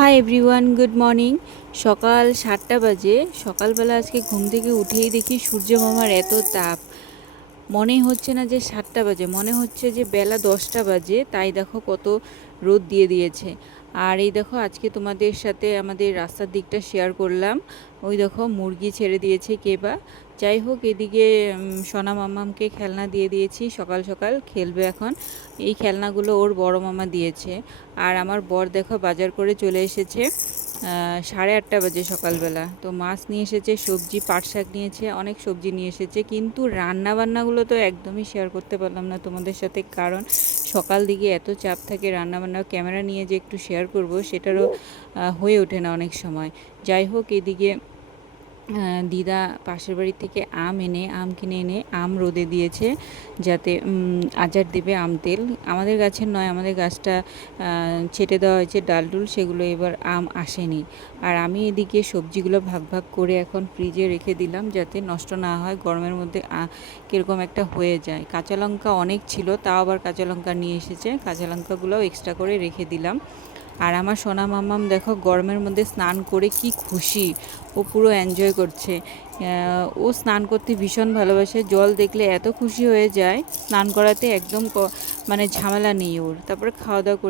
Hi everyone, good morning. সকাল 7টা বাজে। সকালবেলা আজকে ঘুম থেকে উঠেই দেখি সূর্য মামার এত তাপ। মনে হচ্ছে না যে 7টা বাজে, মনে হচ্ছে যে বেলা 10টা বাজে। তাই দেখো কত রোদ দিয়ে দিয়েছে। আর এই দেখো আজকে তোমাদের সাথে আমাদের রাস্তার দিকটা শেয়ার করলাম। ওই দেখো মুরগি ছেড়ে দিয়েছে কে বা। যাই হোক, এদিকে সোনা মামামকে খেলনা দিয়ে দিয়েছি, সকাল সকাল খেলবে এখন। এই খেলনাগুলো ওর বড় মামা দিয়েছে। আর আমার বর দেখো বাজার করে চলে এসেছে 8:30 বাজে সকালবেলা। তো মাছ নিয়ে এসেছে, সবজি, পাট শাক নিয়েছে, অনেক সবজি নিয়ে এসেছে। কিন্তু রান্না বান্নাগুলো তো একদমই শেয়ার করতে পারলাম না তোমাদের সাথে, কারণ সকাল দিকে এত চাপ থাকে, রান্না বান্না ক্যামেরা নিয়ে যে একটু শেয়ার করব সেটারও হয়ে ওঠে না অনেক সময়। যাই হোক, এদিকে দিদা পাশের বাড়ি থেকে আম কিনে এনে আম রোদে দিয়েছে, যাতে আচার দেবে আম তেল। আমাদের গাছের নয়, আমাদের গাছটা ছেটে দেওয়া হয়েছে ডালডুল, সেগুলো এবার আম আসেনি। আর আমি এদিকে সবজিগুলো ভাগ ভাগ করে এখন ফ্রিজে রেখে দিলাম, যাতে নষ্ট না হয়, গরমের মধ্যে কীরকম একটা হয়ে যায়। কাঁচা লঙ্কা অনেক ছিল, তাও আবার কাঁচা লঙ্কা নিয়ে এসেছে, কাঁচা লঙ্কাগুলোও এক্সট্রা করে রেখে দিলাম। আর আমার সোনা মাম্মাম দেখো গরমের মধ্যে স্নান করে কি খুশি, ও পুরো এনজয় করছে। ও স্নান করতে ভীষণ ভালোবাসে, জল দেখলে এত খুশি হয়ে যায়। স্নান করাতে একদম মানে ঝামেলা নেই ওর। তারপরে খাওয়া দাওয়া করে